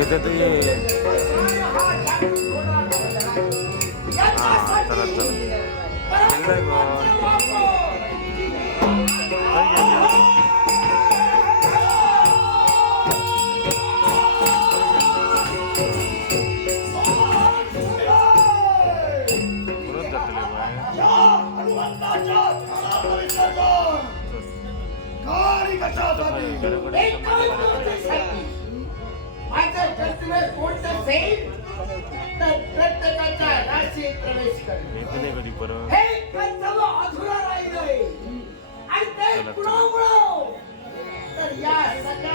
এটা তুই Hey, come on, रत्न कोट असेल तर प्रत्येकाच्या राशीत प्रवेश करेल. हे अधुरा राहिलंय. आणि ते तर या सगळ्या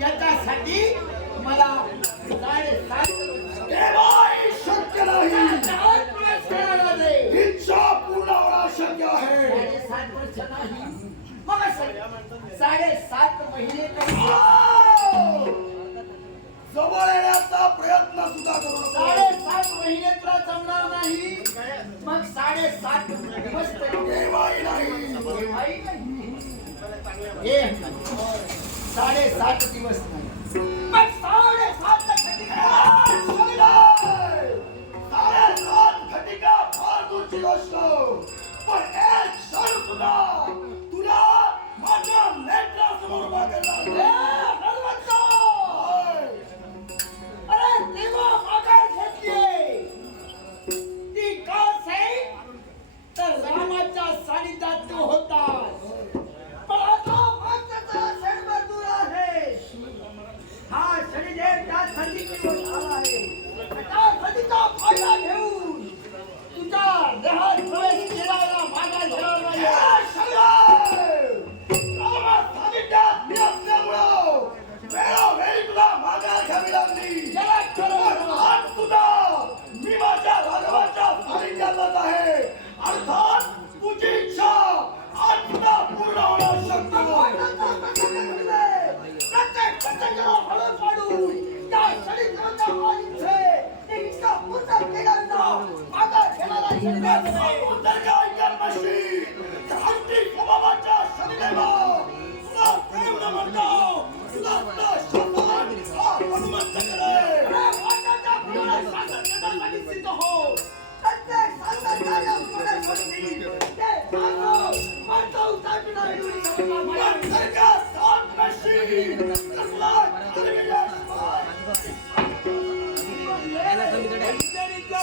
याच्यासाठी मला शक्य नाही. इच्छा पूर्ण शक्य आहे सात साडेसात महिने हो! जवळ येण्याचा प्रयत्न सात दिवस नाही पण साडेसात घटिका संविधान! साडेसात फार दूरची गोष्ट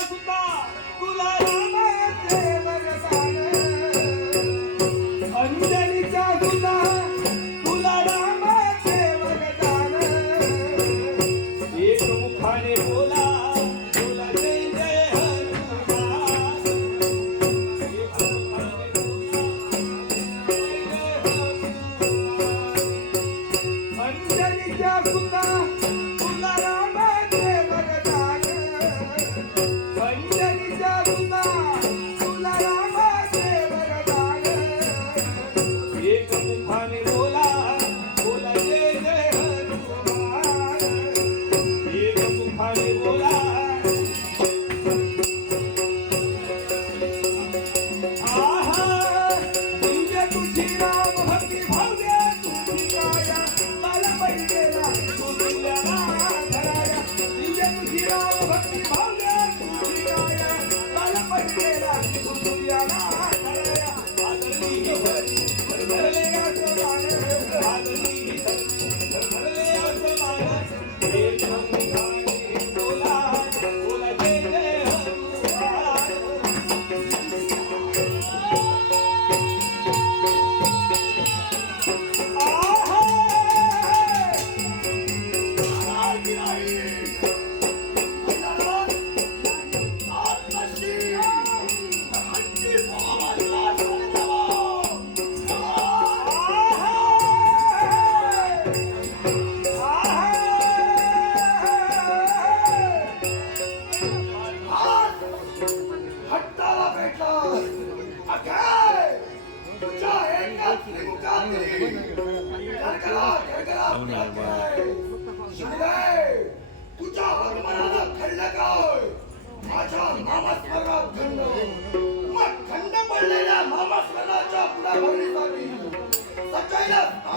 सुद्धा तुझ्या आगमनानं घडलं काय माझ्या नामस्मरणात घडलं मग खंड पडलेल्या नामस्मरणाच्या पुढाकारीसाठी सकाळीला स्नान